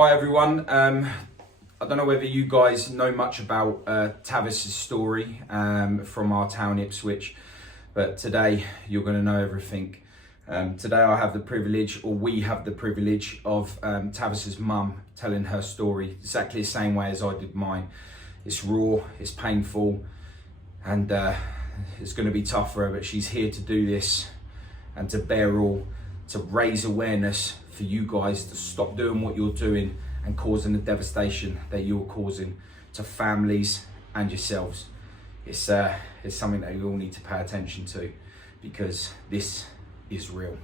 Hi everyone. I don't know whether you guys know much about Tavis's story from our town Ipswich, but today you're going to know everything. Today I have the privilege, or we have the privilege, of Tavis's mum telling her story exactly the same way as I did mine. It's raw, it's painful, and it's going to be tough for her, but she's here to do this and to bear all, to raise awareness for you guys to stop doing what you're doing and causing the devastation that you're causing to families and yourselves. It's something that you all need to pay attention to, because this is real.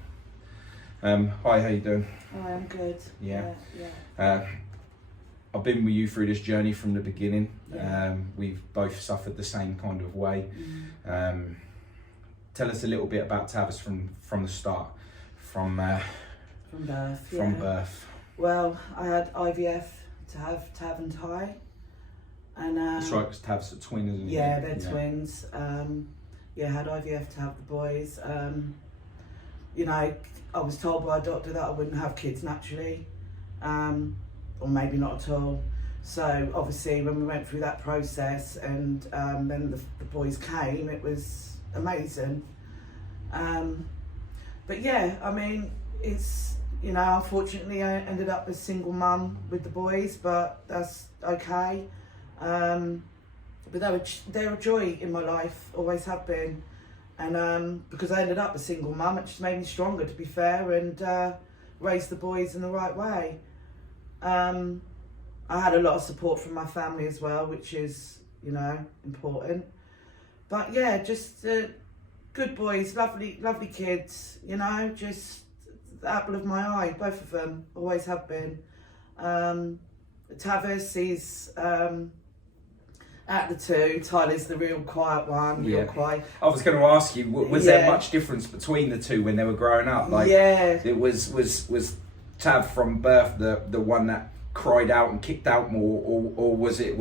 Hi, how you doing? Hi, I'm good. Yeah. Yeah. I've been with you through this journey from the beginning. Yeah. We've both suffered the same kind of way. Tell us a little bit about Tavis from the start, from birth. From birth. Well, I had IVF to have Tav and Ty, and That's right, because Tav's a twin, isn't he? yeah, they're twins. Had IVF to have the boys. I was told by a doctor that I wouldn't have kids naturally, or maybe not at all. So obviously, when we went through that process, and then the boys came, it was amazing. But yeah, I mean, it's, unfortunately I ended up as single mum with the boys, but that's okay. But they're a joy in my life, always have been. And because I ended up a single mum, it just made me stronger, to be fair, and raised the boys in the right way. I had a lot of support from my family as well, which is, important. But yeah, just good boys, lovely kids, just the apple of my eye, both of them, always have been. Tavis is, out of the two, Tyler's the real quiet one, real quiet. I was going to ask you, was there much difference between the two when they were growing up? It was Tav from birth the one that cried out and kicked out more, or was it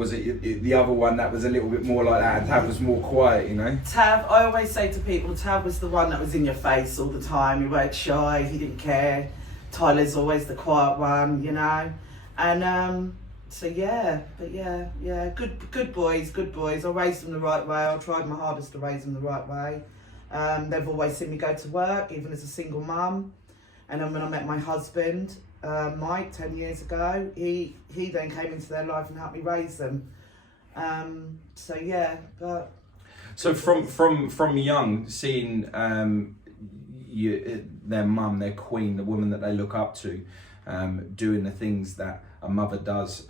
the other one that was a little bit more like that, and Tav was more quiet, Tav, I always say to people, Tav was the one that was in your face all the time. He weren't shy, he didn't care. Tyler's always the quiet one, and so yeah, but yeah, good boys. I raised them the right way. I tried my hardest to raise them the right way. They've always seen me go to work, even as a single mum. And then when I met my husband, Mike, 10 years ago, he then came into their life and helped me raise them. So yeah, but so from young, seeing their mum, their queen, the woman that they look up to, doing the things that a mother does,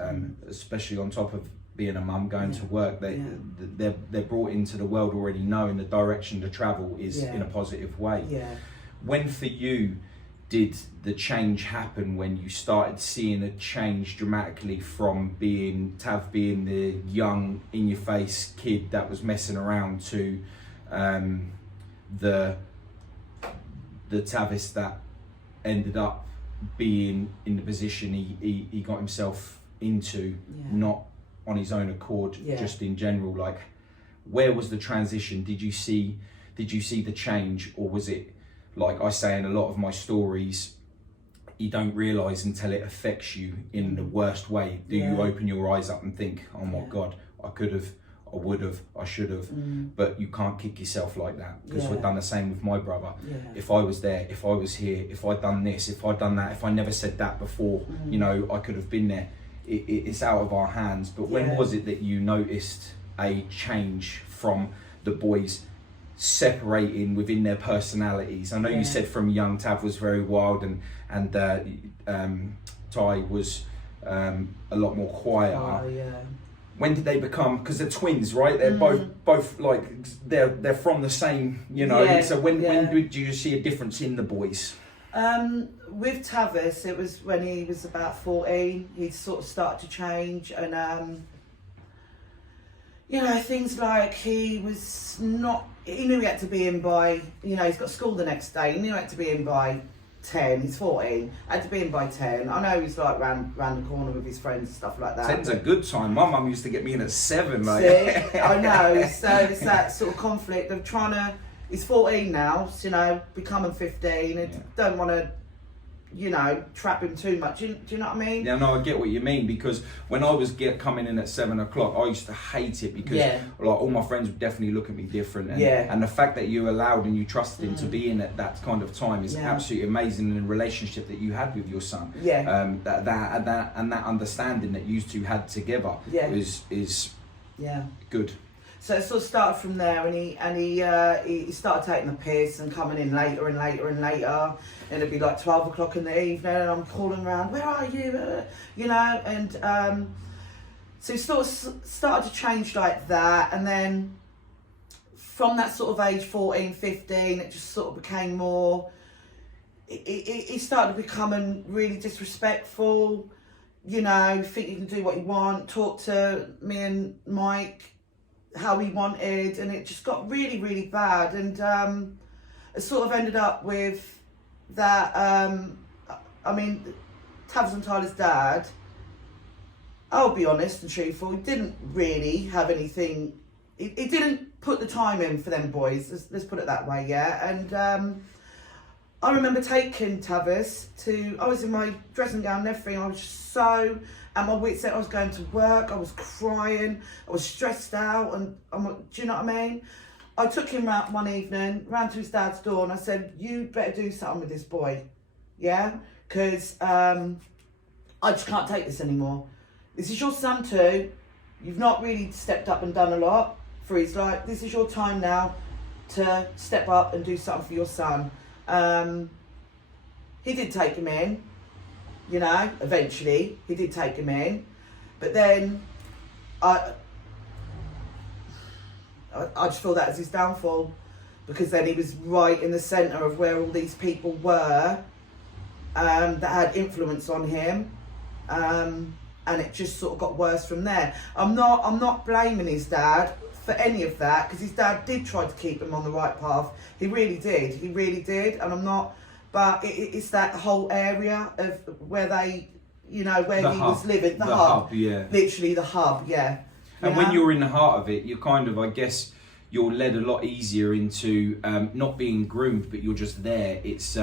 especially on top of being a mum, going to work, they're brought into the world already knowing the direction to travel is in a positive way. When for you did the change happen, when you started seeing a change dramatically from Tav being the young, in-your-face kid that was messing around to the Tavis that ended up being in the position he got himself into, not on his own accord, just in general? Like, where was the transition? Did you see the change, or was it, like I say in a lot of my stories, you don't realise until it affects you in the worst way? Do you open your eyes up and think, oh my God, I could have, I would have, I should have, but you can't kick yourself like that, because we've done the same with my brother. If I was there, if I was here, if I'd done this, if I'd done that, if I never said that before, I could have been there. It's out of our hands. But when was it that you noticed a change from the boys separating within their personalities? I know you said from young, Tav was very wild, and Ty was a lot more quiet. When did they become, because they're twins, right? They're both like, they're from the same, so when did you see a difference in the boys? With Tavis, it was when he was about 14. He sort of started to change, and things like he knew he had to be in by, he's got school the next day, he knew he had to be in by 10, he's 14, had to be in by 10. I know he's like round the corner with his friends and stuff like that. 10's a good time. My mum used to get me in at 7, mate. See, I know, so it's that sort of conflict of trying to, he's 14 now, becoming 15, and don't want to you know, trap him too much. Do you know what I mean? Yeah, no, I get what you mean, because when I was coming in at 7 o'clock, I used to hate it because like all my friends would definitely look at me different, and the fact that you allowed and you trusted him to be in at that kind of time is absolutely amazing. In the relationship that you had with your son, that understanding that you two had together is good. So it sort of started from there, and he started taking the piss and coming in later and later and later, and it'd be like 12 o'clock in the evening, and I'm calling around, where are you? You know, and so he sort of started to change like that, and then from that sort of age 14, 15, it just sort of became more. He started becoming really disrespectful. You know, think you can do what you want. Talk to me and Mike how he wanted, and it just got really, really bad, and it sort of ended up with that. I mean, Tavis and Tyler's dad, I'll be honest and truthful, he didn't really have anything. He didn't put the time in for them boys. Let's put it that way, yeah. And I remember taking Tavis to. I was in my dressing gown and everything. I was just so. And my wits end, I was going to work, I was crying, I was stressed out, and do you know what I mean? I took him round one evening, round to his dad's door, and I said, you better do something with this boy, yeah? Because I just can't take this anymore. This is your son too. You've not really stepped up and done a lot for his life. This is your time now to step up and do something for your son. He did take him in. You know, eventually he did take him in, but then I just feel that as his downfall, because then he was right in the centre of where all these people were that had influence on him, and it just sort of got worse from there. I'm not blaming his dad for any of that, because his dad did try to keep him on the right path. He really did, and I'm not. But it's that whole area of where they, you know, where he was living, the hub, literally the hub, And when you're in the heart of it, you're kind of, I guess, you're led a lot easier into not being groomed, but you're just there. It's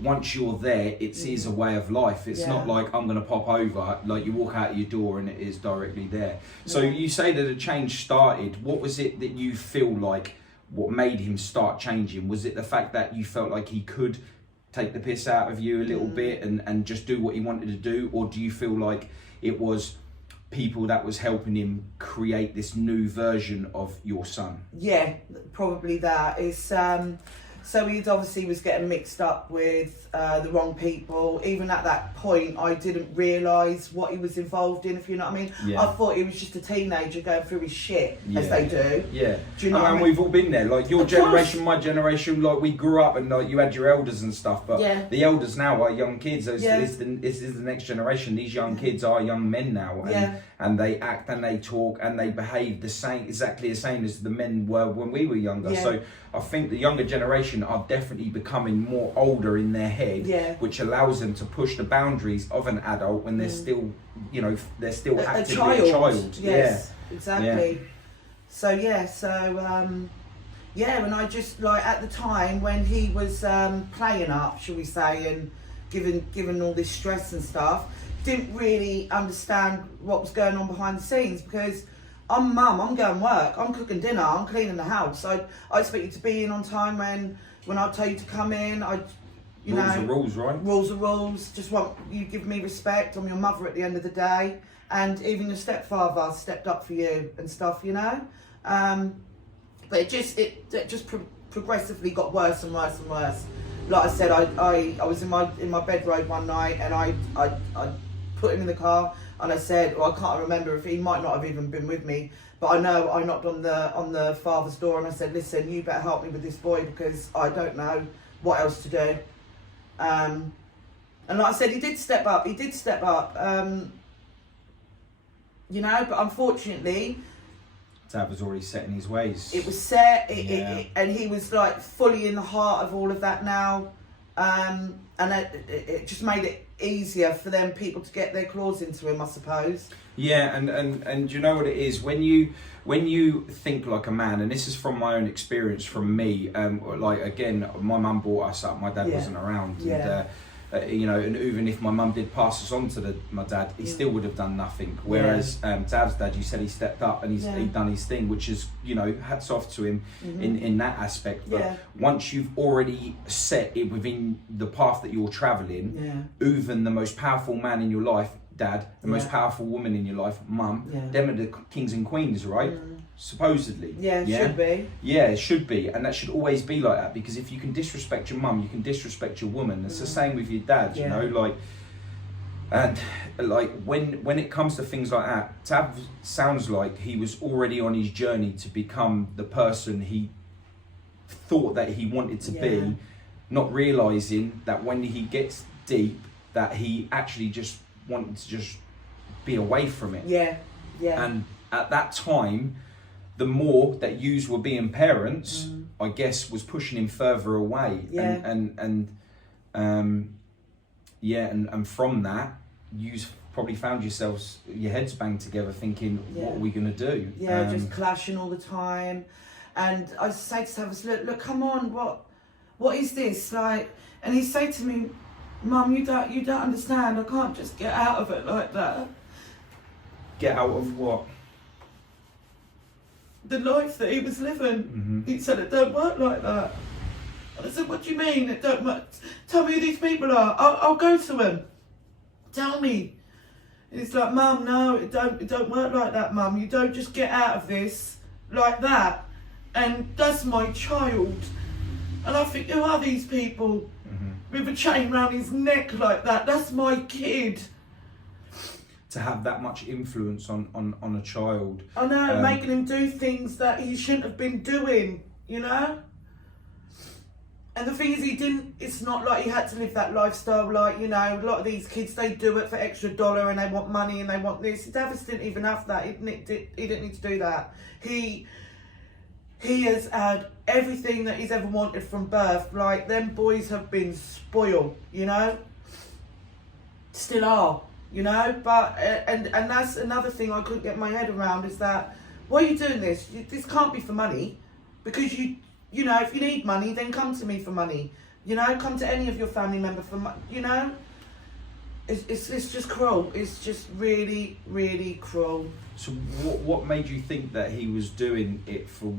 once you're there, it is a way of life. It's not like I'm going to pop over, like you walk out your door and it is directly there. So you say that a change started. What was it that you feel like? What made him start changing? Was it the fact that you felt like he could take the piss out of you a little bit and just do what he wanted to do? Or do you feel like it was people that was helping him create this new version of your son? Yeah, probably that. It's so he obviously was getting mixed up with the wrong people. Even at that point, I didn't realise what he was involved in, if you know what I mean. I thought he was just a teenager going through his shit, as they do. Do you know what I mean? We've all been there. Like your generation, my generation, like we grew up and like you had your elders and stuff, but the elders now are young kids. This is the next generation. These young kids are young men now, and they act and they talk and they behave exactly the same as the men were when we were younger. So I think the younger generation are definitely becoming more older in their head, which allows them to push the boundaries of an adult when they're still, you know, they're still actively a child. Yes, exactly. So and I just, like, at the time when he was playing up, shall we say, and given all this stress and stuff, didn't really understand what was going on behind the scenes, because I'm mum, I'm going work, I'm cooking dinner, I'm cleaning the house. I expect you to be in on time when I tell you to come in. Rules are rules, right? Rules are rules. Just want you to give me respect. I'm your mother at the end of the day. And even your stepfather stepped up for you and stuff, you know. But it just progressively got worse and worse and worse. Like I said, I was in my bedroom one night, and I put him in the car, and I said, well, I can't remember if he might not have even been with me, but I know I knocked on the father's door, and I said, listen, you better help me with this boy, because I don't know what else to do. And like I said, he did step up, you know, but unfortunately, Dad was already set in his ways. It was set, and he was like fully in the heart of all of that now, and it just made it easier for them people to get their claws into him, I suppose. Yeah, and you know what it is, when you think like a man, and this is from my own experience, from me, like again, my mum brought us up, my dad wasn't around, you know, and even if my mum did pass us on to my dad, he still would have done nothing. Whereas Tav's dad, you said he stepped up and he'd done his thing, which is, you know, hats off to him in that aspect. But once you've already set it within the path that you're travelling, even the most powerful man in your life, dad, the most powerful woman in your life, mum, them are the kings and queens, right? Supposedly. It should be. Yeah, it should be, and that should always be like that, because if you can disrespect your mum, you can disrespect your woman. It's the same with your dad, you know, like, and like when it comes to things like that, Tav sounds like he was already on his journey to become the person he thought that he wanted to be, not realising that when he gets deep, that he actually just wanted to just be away from it. And at that time, the more that yous were being parents, I guess, was pushing him further away. And from that, yous probably found yourselves, your heads banged together, thinking, what are we gonna do? Just clashing all the time. And I say to Tavis, look, come on, what is this? Like, and he say to me, Mum, you don't understand. I can't just get out of it like that. Get out of what? The life that he was living. He said it don't work like that. And I said, what do you mean it don't work? Tell me who these people are. I'll go to them. Tell me. And it's like, Mum, no, it don't work like that, Mum. You don't just get out of this like that. And that's my child. And I think, who are these people with a chain around his neck like that? That's my kid. To have that much influence on a child. I know, making him do things that he shouldn't have been doing, you know? And the thing is, it's not like he had to live that lifestyle, like, you know, a lot of these kids, they do it for extra dollar and they want money and they want this. Tavis didn't even have that. He didn't need to do that. He has had everything that he's ever wanted from birth. Like, them boys have been spoiled, you know? Still are. You know, but and that's another thing I couldn't get my head around, is that, why are you doing this? This can't be for money, because you know, if you need money, then come to me for money. You know, come to any of your family member for money. You know, it's just cruel. It's just really, really cruel. So what made you think that he was doing it for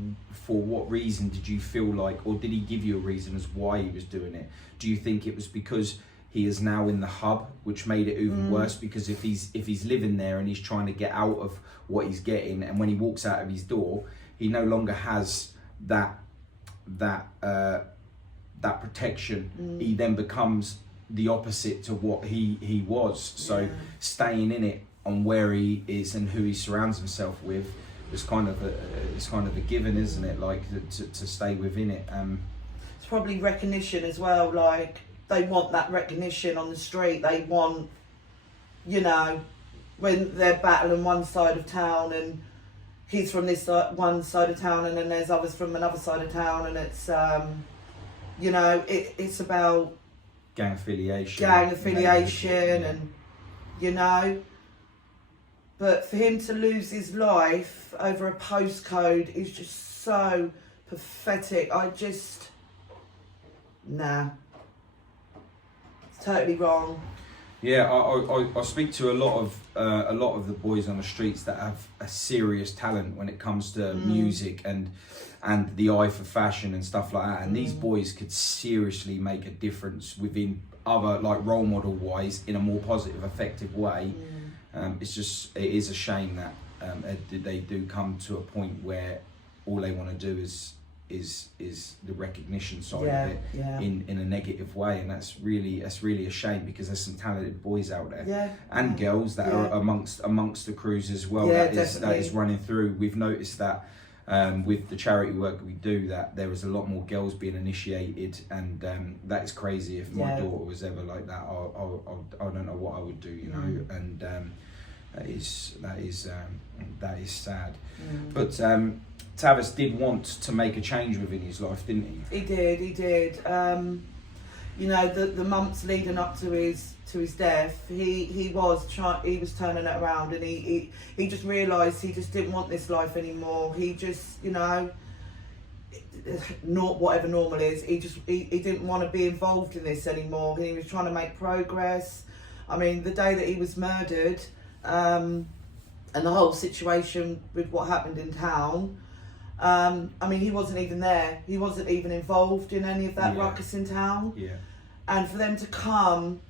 what reason did you feel like, or did he give you a reason as why he was doing it? Do you think it was because he is now in the hub, which made it even worse, because if he's living there and he's trying to get out of what he's getting, and when he walks out of his door, he no longer has that protection. He then becomes the opposite to what he was. So staying in it on where he is and who he surrounds himself with is kind of a given, isn't it? Like to stay within it. It's probably recognition as well. Like, they want that recognition on the street. They want, you know, when they're battling one side of town and he's from this one side of town and then there's others from another side of town, and it's, you know, it's about gang affiliation and, you know. But for him to lose his life over a postcode is just so pathetic. Nah. Totally wrong. Yeah, I speak to a lot of the boys on the streets that have a serious talent when it comes to music and the eye for fashion and stuff like that. And these boys could seriously make a difference within other, like, role model wise, in a more positive, effective way. It is a shame that they do come to a point where all they want to do is the recognition side of it in a negative way, and that's really a shame, because there's some talented boys out there and girls that are amongst the crews as well. That is running through. We've noticed that with the charity work we do, that there is a lot more girls being initiated, and that is crazy. If my daughter was ever like that, I don't know what I would do, you know. And that is sad. But Tavis did want to make a change within his life, didn't he? He did. You know, the months leading up to his death, he was turning it around, and he just realised he just didn't want this life anymore. He just, you know, not whatever normal is. He didn't want to be involved in this anymore. He was trying to make progress. I mean, the day that he was murdered, and the whole situation with what happened in town, I mean, he wasn't even there. He wasn't even involved in any of that ruckus in town. Yeah. And for them to come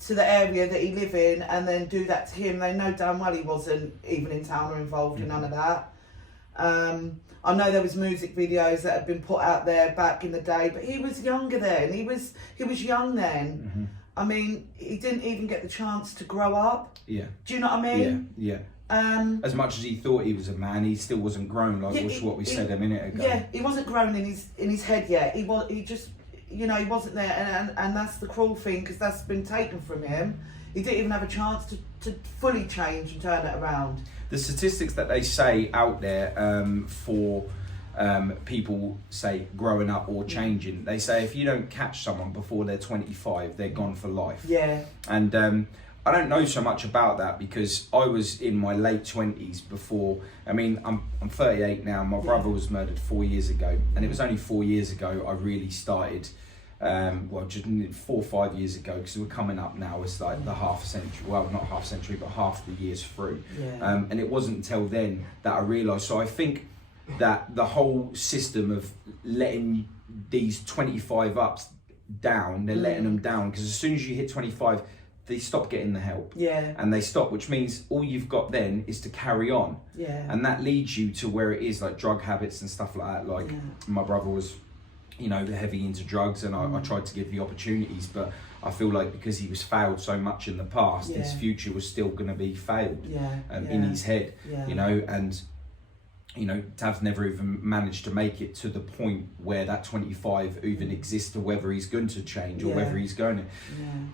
to the area that he lived in and then do that to him, they know damn well he wasn't even in town or involved in none of that. I know there was music videos that had been put out there back in the day, but he was younger then. He was young then. I mean, he didn't even get the chance to grow up. Yeah. Do you know what I mean? Yeah. As much as he thought he was a man, he still wasn't grown, like what we said a minute ago. Yeah, he wasn't grown in his head yet. He just, you know, he wasn't there, and that's the cruel thing, because that's been taken from him. He didn't even have a chance to fully change and turn it around. The statistics that they say out there for people, say, growing up or changing, they say if you don't catch someone before they're 25, they're gone for life. Yeah. And I don't know so much about that, because I was in my late 20s before. I mean, I'm 38 now. My brother was murdered 4 years ago, and it was only 4 years ago I really started, just 4 or 5 years ago, because we're coming up now, it's like the half century, well, not half century, but half the years through. And it wasn't until then that I realised. So I think that the whole system of letting these 25 ups down, they're letting them down, because as soon as you hit 25, they stop getting the help. And they stop, which means all you've got then is to carry on. And that leads you to where it is, like drug habits and stuff like that. Like my brother was, you know, heavy into drugs, and I tried to give the opportunities, but I feel like because he was failed so much in the past, his future was still going to be failed in his head, you know. And you know, Tav's never even managed to make it to the point where that 25 even exists, or whether he's going to change or whether he's going to.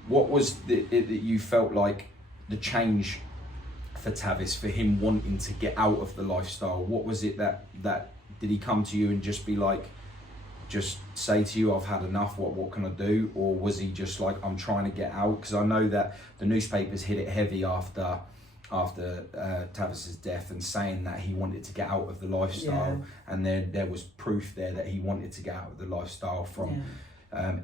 What was it that you felt like the change for Tavis, for him wanting to get out of the lifestyle? What was it that did he come to you and just be like, just say to you, I've had enough, what can I do? Or was he just like, I'm trying to get out? Because I know that the newspapers hit it heavy after Tavis's death, and saying that he wanted to get out of the lifestyle, and then there was proof there that he wanted to get out of the lifestyle from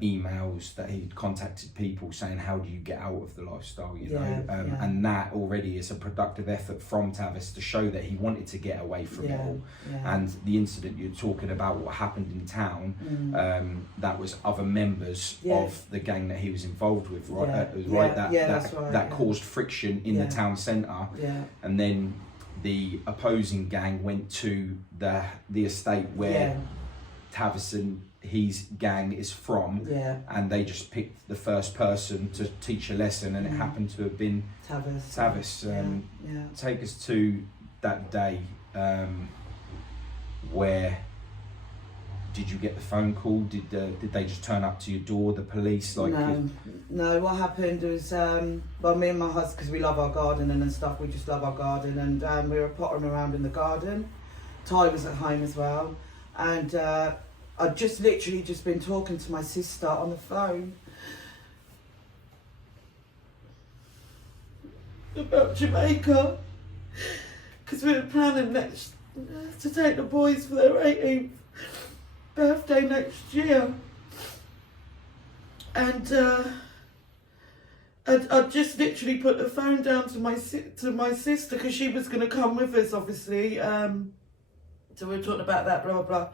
emails that he'd contacted people saying, how do you get out of the lifestyle, you know? And that already is a productive effort from Tavis to show that he wanted to get away from it all. And the incident you're talking about, what happened in town, that was other members of the gang that he was involved with, right? That caused friction in the town centre, and then the opposing gang went to the estate where Tavis and his gang is from, and they just picked the first person to teach a lesson, and it happened to have been Tavis. Take us to that day. Where did you get the phone call? Did they just turn up to your door, the police? Like no. What happened was, well, me and my husband, because we love our gardening and stuff, we just love our garden, and we were pottering around in the garden. Ty was at home as well, and I'd just literally been talking to my sister on the phone about Jamaica, because we were planning to take the boys for their 18th birthday next year, and I'd just literally put the phone down to my sister, because she was going to come with us, obviously. So we were talking about that, blah blah blah.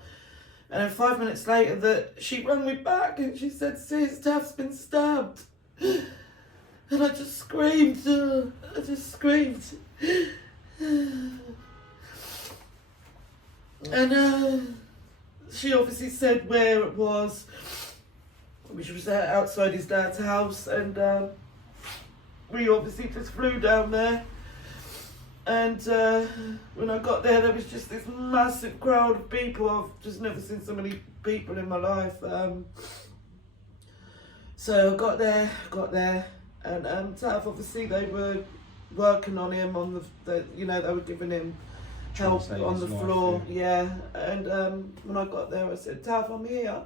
And then 5 minutes later, she rang me back and she said, "Sis, Tav's been stabbed." And I just screamed. And she obviously said where it was, which was outside his dad's house. And we obviously just flew down there. And when I got there was just this massive crowd of people. I've just never seen so many people in my life. So I got there, and Tav, obviously they were working on him on the you know, they were giving him help on the floor, And when I got there, I said, "Tav, I'm here,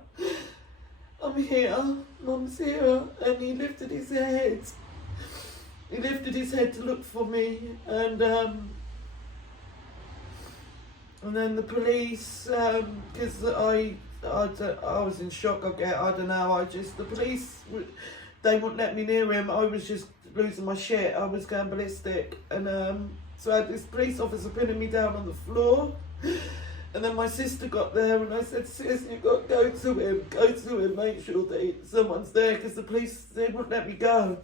Mum's here," and he lifted his head. He lifted his head to look for me, and And then the police, because I was in shock. I don't know. The police, they wouldn't let me near him. I was just losing my shit. I was going ballistic, and so I had this police officer pinning me down on the floor. And then my sister got there, and I said, "Sis, you got to go to him, make sure that someone's there, because the police, they wouldn't let me go."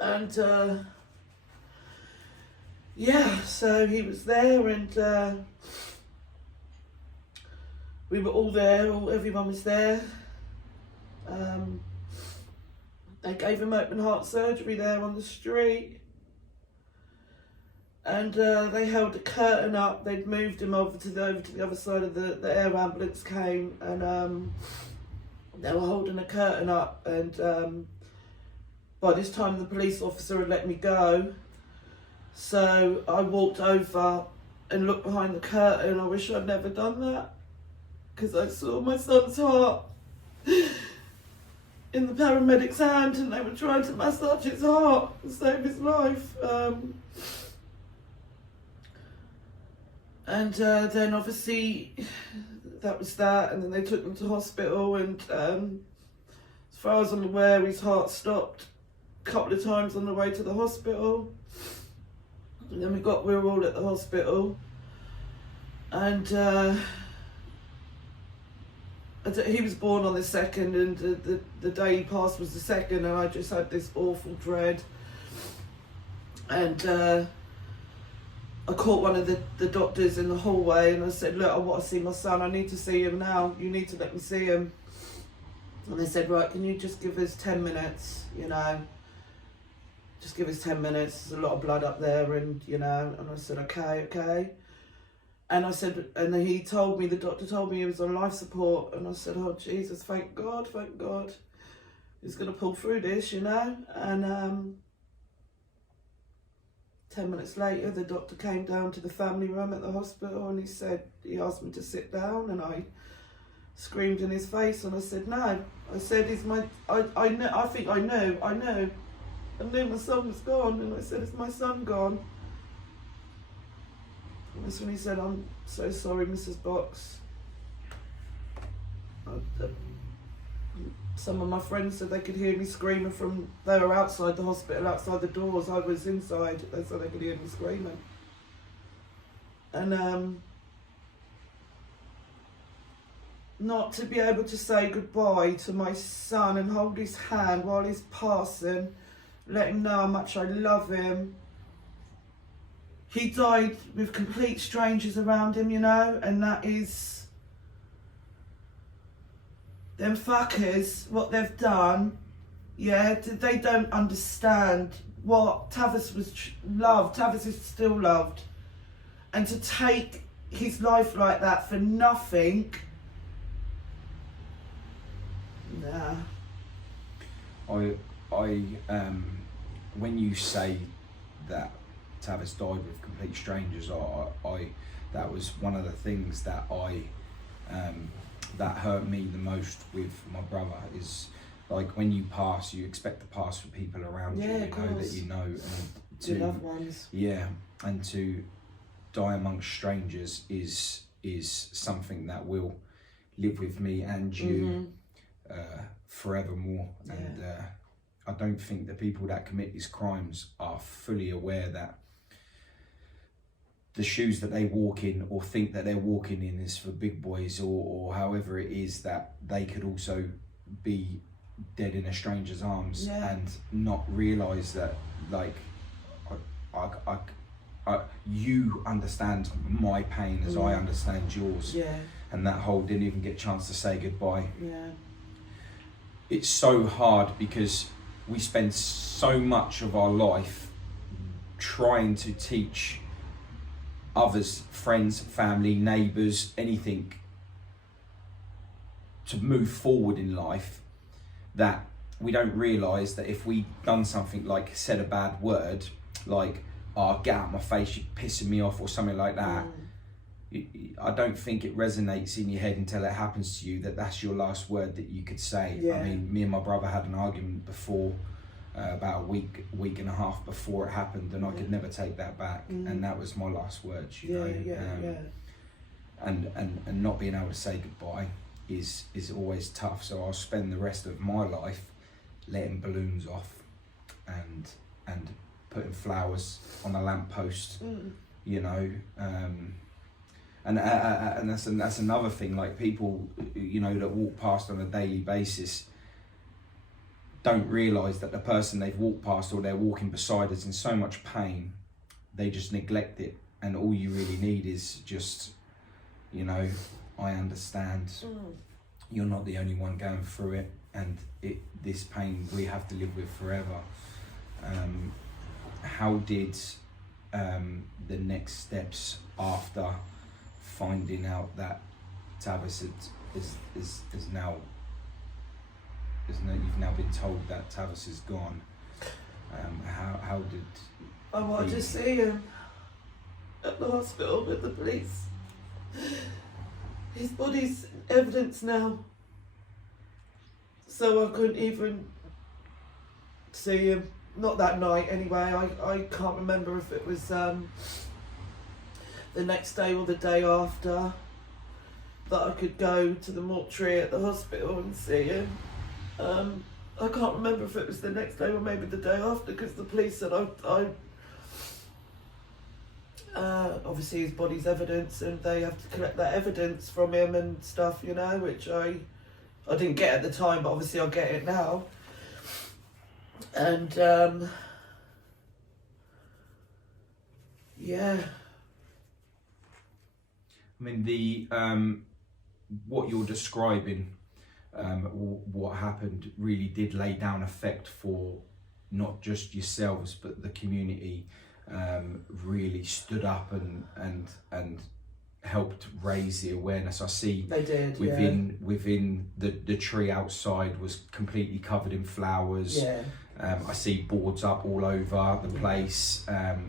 And yeah, so he was there, and we were all there. Everyone was there. They gave him open heart surgery there on the street. And they held a curtain up. They'd moved him over to the other side of the air ambulance came, and they were holding a curtain up. And by this time, the police officer had let me go. So I walked over and looked behind the curtain. I wish I'd never done that, because I saw my son's heart in the paramedic's hand, and they were trying to massage his heart to save his life. And then obviously that was that, and then they took him to hospital, and as far as I'm aware, his heart stopped a couple of times on the way to the hospital. And then we were all at the hospital, and he was born on the 2nd, and the day he passed was the 2nd, and I just had this awful dread. And I caught one of the doctors in the hallway, and I said, "Look, I want to see my son. I need to see him now. You need to let me see him." And they said, "Right, can you just give us 10 minutes, just give us 10 minutes. There's a lot of blood up there, and, And I said, okay. And I said, and then the doctor told me he was on life support. And I said, "Oh, Jesus, thank God. He's going to pull through this, And 10 minutes later, the doctor came down to the family room at the hospital, and he asked me to sit down, and I screamed in his face, and I said, "No." I said, I knew my son was gone, and I said, "Is my son gone?" And that's when he said, "I'm so sorry, Mrs. Box. Some of my friends said they could hear me screaming they were outside the hospital, outside the doors. I was inside. They said they could hear me screaming." And not to be able to say goodbye to my son and hold his hand while he's passing, let him know how much I love him. He died with complete strangers around him, and that is... Them fuckers, what they've done, they don't understand what Tavis was loved. Tavis is still loved. And to take his life like that for nothing, nah. When you say that Tavis died with complete strangers, that was one of the things that that hurt me the most with my brother. Is like, when you pass, you expect to pass for people around you, and to loved ones. Yeah, and to die amongst strangers is something that will live with me and you forevermore. Yeah. And I don't think the people that commit these crimes are fully aware that the shoes that they walk in or think that they're walking in is for big boys, or however it is, that they could also be dead in a stranger's arms, and not realise that, like, you understand my pain as I understand yours, and that whole didn't even get a chance to say goodbye. It's so hard because we spend so much of our life trying to teach others, friends, family, neighbours, anything, to move forward in life, that we don't realise that if we done something like said a bad word, like, "Oh, get out of my face, you're pissing me off," or something like that, I don't think it resonates in your head until it happens to you, that's your last word that you could say. I mean, me and my brother had an argument before about a week and a half before it happened, and I could never take that back. And that was my last words, you know. And not being able to say goodbye is always tough. So I'll spend the rest of my life letting balloons off and putting flowers on a lamppost, you know. And that's another thing. Like, people, you know, that walk past on a daily basis don't realise that the person they've walked past or they're walking beside is in so much pain, they just neglect it. And all you really need is just, you know, I understand. You're not the only one going through it, and this pain we have to live with forever. How did the next steps after finding out that Tavis is now you've now been told that Tavis is gone? How did? I wanted to see him at the hospital with the police. His body's evidence now, so I couldn't even see him. Not that night anyway. I can't remember if it was the next day or the day after that I could go to the mortuary at the hospital and see him. I can't remember if it was the next day or maybe the day after, because the police said I obviously his body's evidence, and they have to collect that evidence from him and stuff, you know, which I didn't get at the time, but obviously I'll get it now. And yeah. I mean, the what you're describing, what happened, really did lay down effect for not just yourselves but the community. Really stood up and helped raise the awareness. I see they did within the tree outside was completely covered in flowers. I see boards up all over the place.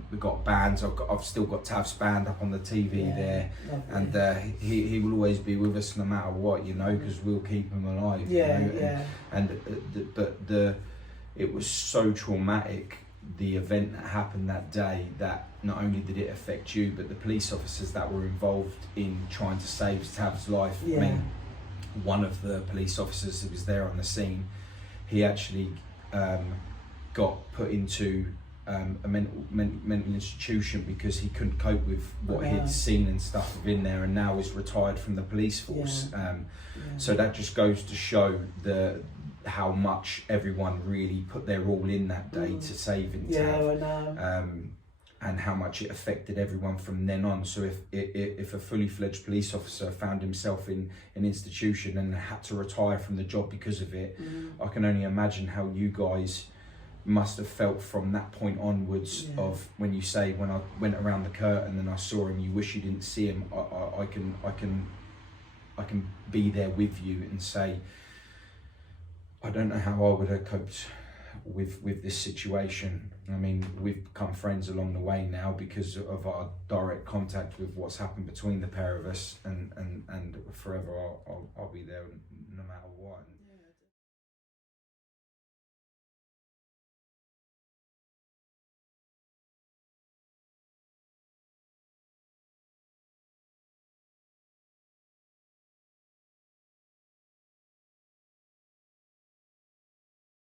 We've got bands. I've still got Tav's band up on the TV there, lovely. And he will always be with us no matter what, you know, because we'll keep him alive. It was so traumatic, the event that happened that day, that not only did it affect you, but the police officers that were involved in trying to save Tav's life. I mean, one of the police officers who was there on the scene, he actually got put into a mental institution because he couldn't cope with what he'd seen and stuff within there, and now is retired from the police force. So that just goes to show how much everyone really put their all in that day to saving Tav. I know. And how much it affected everyone from then on. So if a fully fledged police officer found himself in an institution and had to retire from the job because of it, I can only imagine how you guys must have felt from that point onwards. Of when you say, when I went around the curtain and I saw him, you wish you didn't see him. I can be there with you and say, I don't know how I would have coped with this situation. I mean, we've become friends along the way now because of our direct contact with what's happened between the pair of us, and forever I'll be there no matter what.